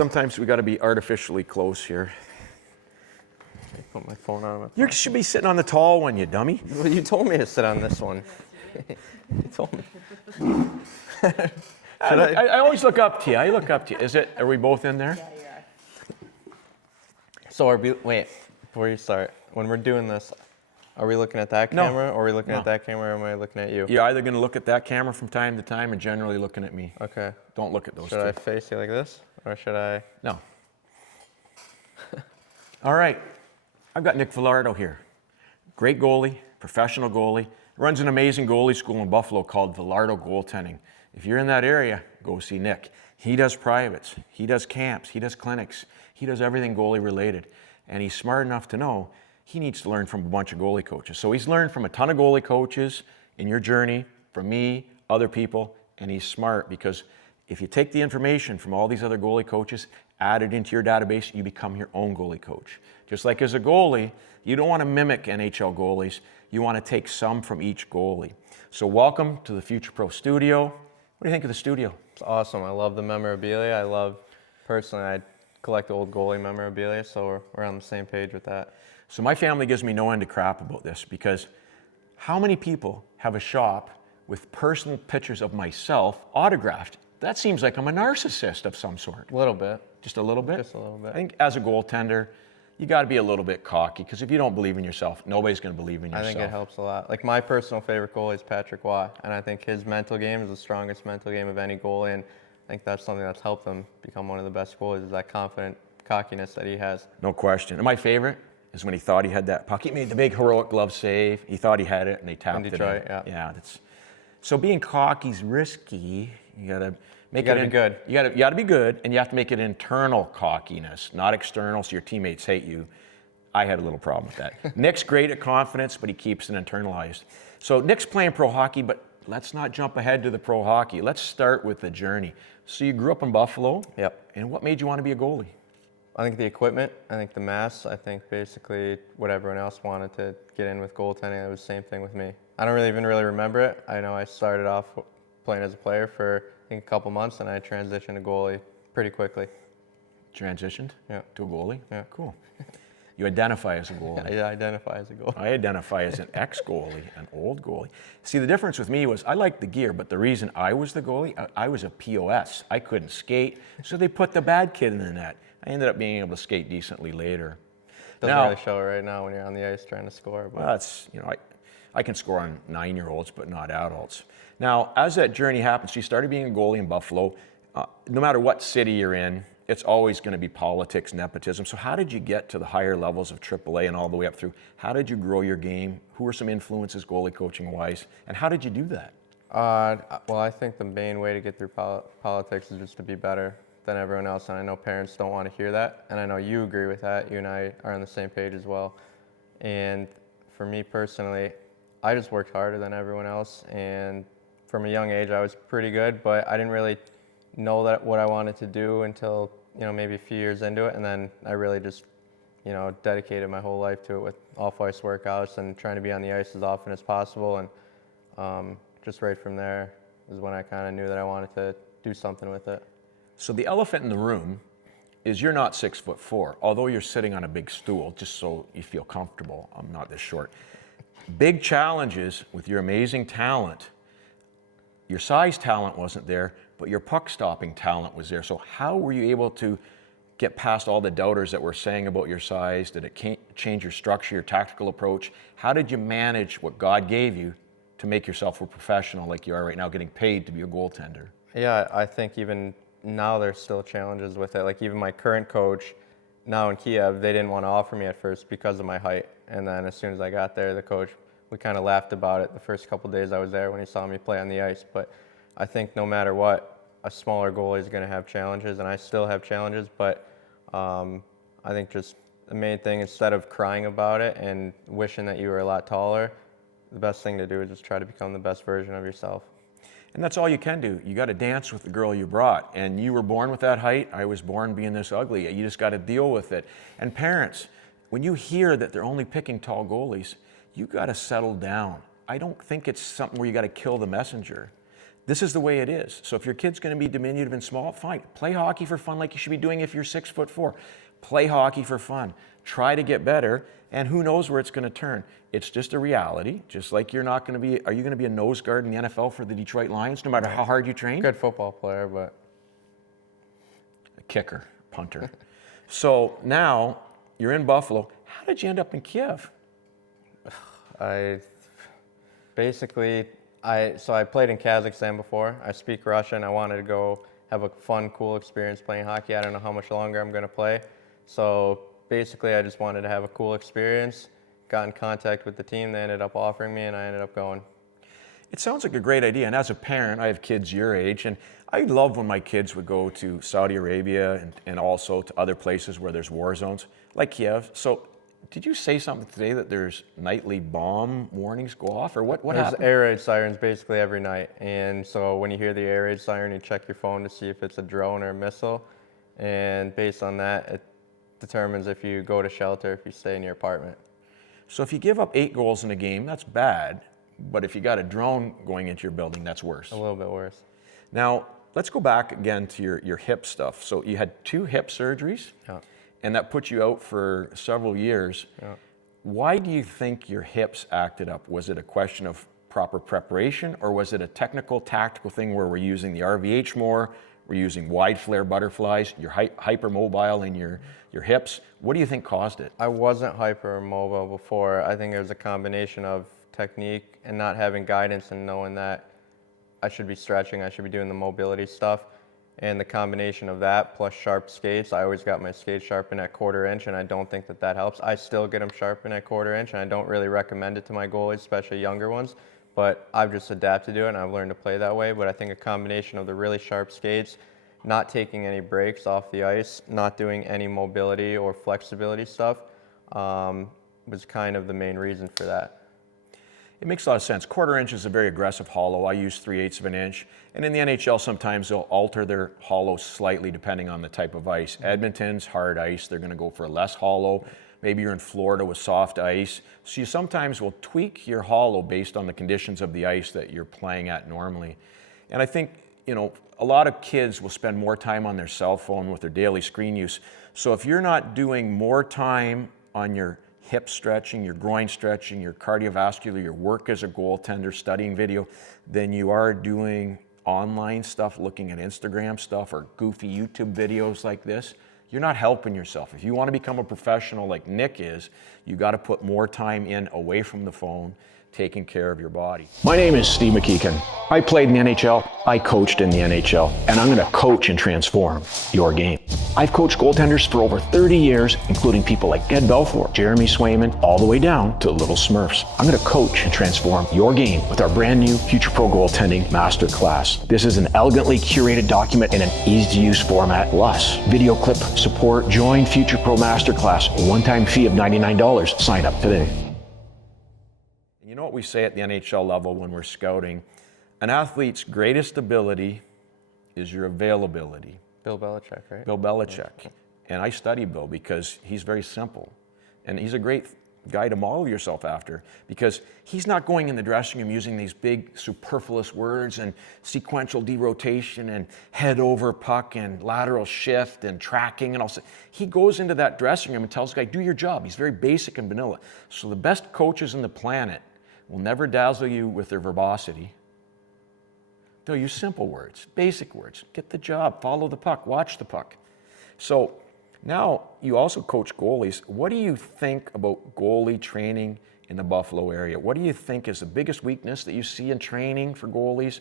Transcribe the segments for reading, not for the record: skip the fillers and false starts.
Sometimes we got to be artificially close here. Put my phone on. You should be sitting on the tall one, you dummy. Well, you told me to sit on this one. You told me. I always look up to you. I look up to you. Are we both in there? Yeah, you are. So wait, before you start, when we're doing this, are we looking at that No. camera, or are we looking No. at that camera, or am I looking at you? You're either going to look at that camera from time to time or generally looking at me. Okay. Don't look at those Should I two. face you like this, or should I? No. All right. I've got Nick Vilardo here. Great goalie, professional goalie. Runs an amazing goalie school in Buffalo called Vilardo Goaltending. If you're in that area, go see Nick. He does privates, he does camps, he does clinics, he does everything goalie related. And he's smart enough to know he needs to learn from a bunch of goalie coaches. So he's learned from a ton of goalie coaches in your journey, from me, other people, and he's smart because if you take the information from all these other goalie coaches, add it into your database, you become your own goalie coach. Just like as a goalie, you don't want to mimic NHL goalies, you want to take some from each goalie. So welcome to the Future Pro Studio. What do you think of the studio? It's awesome. I love the memorabilia. Personally, I collect old goalie memorabilia, so we're on the same page with that. So my family gives me no end of crap about this because how many people have a shop with personal pictures of myself autographed? That seems like I'm a narcissist of some sort. A little bit. Just a little bit? Just a little bit. I think as a goaltender, you got to be a little bit cocky because if you don't believe in yourself, nobody's going to believe in yourself. I think it helps a lot. Like my personal favorite goalie is Patrick Waugh, and I think his mental game is the strongest mental game of any goalie, and I think that's something that's helped him become one of the best goalies, is that confident cockiness that he has. No question. And my favorite is when he thought he had that puck. He made the big heroic glove save. He thought he had it, and they tapped it Detroit, in. yeah. So being cocky's risky. You got to make You gotta be good. You got to be good, and you have to make it internal cockiness, not external, so your teammates hate you. I had a little problem with that. Nick's great at confidence, but he keeps it internalized. So Nick's playing pro hockey, but let's not jump ahead to the pro hockey. Let's start with the journey. So you grew up in Buffalo. Yep. And what made you want to be a goalie? I think the equipment, I think the mass, I think basically what everyone else wanted to get in with goaltending, it was the same thing with me. I don't even really remember it. I know I started off playing as a player for I think a couple months, and I transitioned to goalie pretty quickly. Transitioned Yeah. to a goalie? Yeah. Cool. You identify as a goalie. I identify as a goalie. I identify as an ex-goalie, an old goalie. See, the difference with me was I liked the gear, but the reason I was the goalie, I was a POS. I couldn't skate, so they put the bad kid in the net. I ended up being able to skate decently later. Doesn't Now- really show it right now when you're on the ice trying to score. But Well, that's, I can score on 9-year-olds, but not adults. Now, as that journey happened, so you started being a goalie in Buffalo. No matter what city you're in, it's always going to be politics, nepotism. So how did you get to the higher levels of AAA and all the way up through? How did you grow your game? Who were some influences goalie coaching-wise? And how did you do that? well, I think the main way to get through politics is just to be better than everyone else, and I know parents don't want to hear that, and I know you agree with that. You and I are on the same page as well. And for me personally, I just worked harder than everyone else, and from a young age I was pretty good, but I didn't really know that what I wanted to do until maybe a few years into it, and then I really just dedicated my whole life to it with off-ice workouts and trying to be on the ice as often as possible, and just right from there is when I kind of knew that I wanted to do something with it. So the elephant in the room is you're not 6'4", although you're sitting on a big stool, just so you feel comfortable. I'm not this short. Big challenges with your amazing talent. Your size talent wasn't there, but your puck stopping talent was there. So how were you able to get past all the doubters that were saying about your size? Did it change your structure, your tactical approach? How did you manage what God gave you to make yourself a professional like you are right now, getting paid to be a goaltender? Yeah, I think even now there's still challenges with it. Like even my current coach now in Kiev, they didn't want to offer me at first because of my height. And then as soon as I got there, the coach, we kind of laughed about it the first couple of days I was there when he saw me play on the ice. But I think no matter what, a smaller goalie is going to have challenges, and I still have challenges. But I think just the main thing, instead of crying about it and wishing that you were a lot taller, the best thing to do is just try to become the best version of yourself. And that's all you can do. You got to dance with the girl you brought. And you were born with that height. I was born being this ugly. You just got to deal with it. And parents, when you hear that they're only picking tall goalies, you got to settle down. I don't think it's something where you got to kill the messenger. this is the way it is. So if your kid's going to be diminutive and small, fine. Play hockey for fun like you should be doing if you're 6'4". Play hockey for fun. Try to get better, and who knows where it's going to turn. It's just a reality, just like you're not going to be, are you going to be a nose guard in the NFL for the Detroit Lions, no matter how hard you train? Good football player, but... A kicker, punter. So now you're in Buffalo. How did you end up in Kiev? I played in Kazakhstan before. I speak Russian. I wanted to go have a fun, cool experience playing hockey. I don't know how much longer I'm going to play. So basically, I just wanted to have a cool experience. Got in contact with the team. They ended up offering me, and I ended up going. It sounds like a great idea. And as a parent, I have kids your age, and I love when my kids would go to Saudi Arabia and also to other places where there's war zones, like Kiev. So did you say something today that there's nightly bomb warnings go off, or what There's happened? air raid sirens basically every night. And so when you hear the air raid siren, you check your phone to see if it's a drone or a missile. And based on that, it determines if you go to shelter, if you stay in your apartment. So if you give up 8 goals in a game, that's bad. But if you got a drone going into your building, that's worse. A little bit worse. Now, let's go back again to your hip stuff. So you had 2 hip surgeries, and that put you out for several years. Yeah. Why do you think your hips acted up? Was it a question of proper preparation, or was it a technical, tactical thing where we're using the RVH more, we're using wide flare butterflies, you're hypermobile in your hips? What do you think caused it? I wasn't hypermobile before. I think it was a combination of technique and not having guidance and knowing that I should be stretching, I should be doing the mobility stuff. And the combination of that plus sharp skates, I always got my skates sharpened at 1/4 inch, and I don't think that helps. I still get them sharpened at 1/4 inch, and I don't really recommend it to my goalies, especially younger ones. But I've just adapted to it, and I've learned to play that way. But I think a combination of the really sharp skates, not taking any breaks off the ice, not doing any mobility or flexibility stuff, was kind of the main reason for that. It makes a lot of sense. 1/4 inch is a very aggressive hollow. I use 3/8 of an inch. And in the NHL, sometimes they'll alter their hollow slightly depending on the type of ice. Edmonton's hard ice, they're going to go for a less hollow. Maybe you're in Florida with soft ice. So you sometimes will tweak your hollow based on the conditions of the ice that you're playing at normally. And I think, a lot of kids will spend more time on their cell phone with their daily screen use. So if you're not doing more time on your hip stretching, your groin stretching, your cardiovascular, your work as a goaltender, studying video, than you are doing online stuff, looking at Instagram stuff or goofy YouTube videos like this, you're not helping yourself. If you want to become a professional like Nick is, you got to put more time in away from the phone, taking care of your body. My name is Steve McKichan. I played in the NHL, I coached in the NHL, and I'm going to coach and transform your game. I've coached goaltenders for over 30 years, including people like Ed Belfour, Jeremy Swayman, all the way down to Little Smurfs. I'm going to coach and transform your game with our brand new Future Pro Goaltending Masterclass. This is an elegantly curated document in an easy-to-use format, plus video clip support. Join Future Pro Masterclass, a one-time fee of $99. Sign up today. You know what we say at the NHL level when we're scouting? An athlete's greatest ability is your availability. Bill Belichick, right? Bill Belichick. And I study Bill because he's very simple. And he's a great guy to model yourself after, because he's not going in the dressing room using these big superfluous words and sequential derotation and head over puck and lateral shift and tracking and all. He goes into that dressing room and tells the guy, do your job. He's very basic and vanilla. So the best coaches on the planet will never dazzle you with their verbosity. They'll use simple words, basic words. Get the job, follow the puck, watch the puck. So now you also coach goalies. What do you think about goalie training in the Buffalo area? What do you think is the biggest weakness that you see in training for goalies?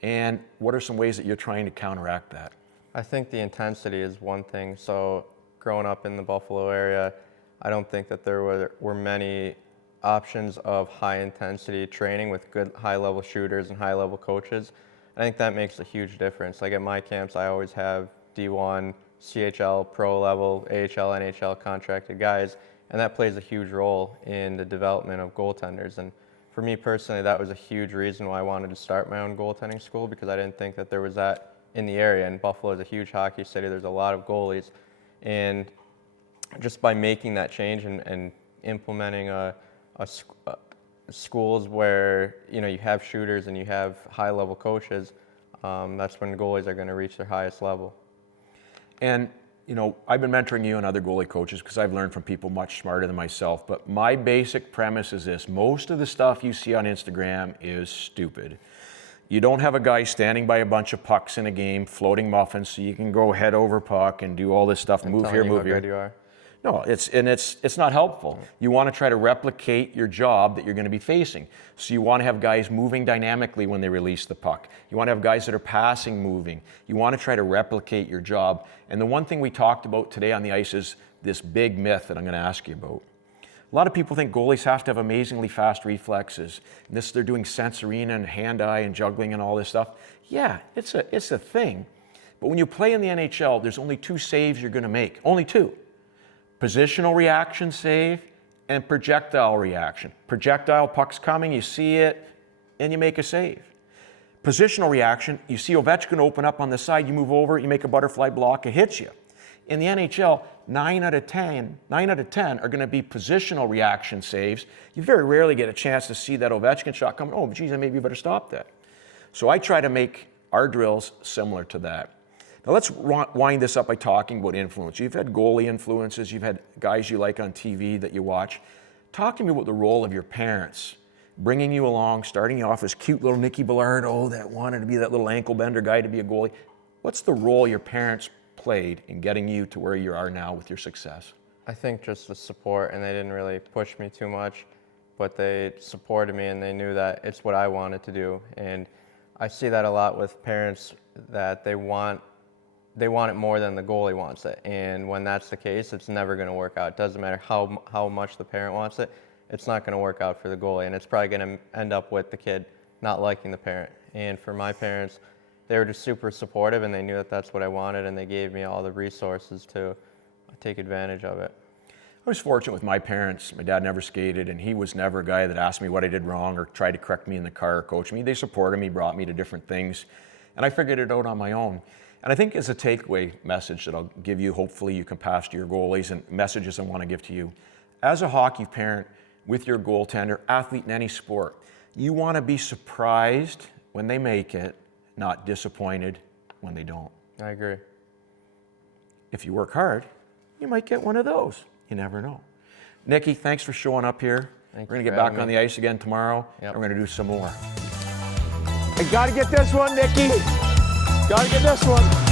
And what are some ways that you're trying to counteract that? I think the intensity is one thing. So growing up in the Buffalo area, I don't think that there were many options of high intensity training with good high level shooters and high level coaches. I think that makes a huge difference. Like at my camps, I always have D1, CHL, pro level, AHL, NHL contracted guys, and that plays a huge role in the development of goaltenders. And for me personally, that was a huge reason why I wanted to start my own goaltending school, because I didn't think that there was that in the area. And Buffalo is a huge hockey city. There's a lot of goalies. And just by making that change and implementing schools where you have shooters and you have high-level coaches, that's when goalies are going to reach their highest level. And, you know, I've been mentoring you and other goalie coaches because I've learned from people much smarter than myself. But my basic premise is this: most of the stuff you see on Instagram is stupid. You don't have a guy standing by a bunch of pucks in a game, floating muffins, so you can go head over puck and do all this stuff, move here, move here. Good you are. No, it's not helpful. You want to try to replicate your job that you're going to be facing. So you want to have guys moving dynamically when they release the puck. You want to have guys that are passing, moving. You want to try to replicate your job. And the one thing we talked about today on the ice is this big myth that I'm going to ask you about. A lot of people think goalies have to have amazingly fast reflexes. And they're doing sensorina and hand-eye and juggling and all this stuff. Yeah, it's a thing. But when you play in the NHL, there's only 2 saves you're going to make. Only 2. Positional reaction save and projectile reaction. Projectile, puck's coming, you see it, and you make a save. Positional reaction, you see Ovechkin open up on the side, you move over, you make a butterfly block, it hits you. In the NHL, 9 out of 10 are going to be positional reaction saves. You very rarely get a chance to see that Ovechkin shot coming. Oh, geez, maybe you better stop that. So I try to make our drills similar to that. Now let's wind this up by talking about influence. You've had goalie influences, you've had guys you like on TV that you watch. Talk to me about the role of your parents, bringing you along, starting you off as cute little Nicky Vilardo that wanted to be that little ankle bender guy to be a goalie. What's the role your parents played in getting you to where you are now with your success? I think just the support, and they didn't really push me too much, but they supported me and they knew that it's what I wanted to do. And I see that a lot with parents, that they want it more than the goalie wants it. And when that's the case, it's never going to work out. It doesn't matter how much the parent wants it, it's not going to work out for the goalie. And it's probably going to end up with the kid not liking the parent. And for my parents, they were just super supportive, and they knew that that's what I wanted, and they gave me all the resources to take advantage of it. I was fortunate with my parents. My dad never skated, and he was never a guy that asked me what I did wrong or tried to correct me in the car or coach me. They supported me, brought me to different things, and I figured it out on my own. And I think as a takeaway message that I'll give you, hopefully you can pass to your goalies, and messages I want to give to you. As a hockey parent with your goaltender, athlete in any sport, you want to be surprised when they make it, not disappointed when they don't. I agree. If you work hard, you might get one of those. You never know. Nicky, thanks for showing up here. We're going to get back on the ice again tomorrow. Yep. And we're going to do some more. I got to get this one, Nicky. Got to get this one.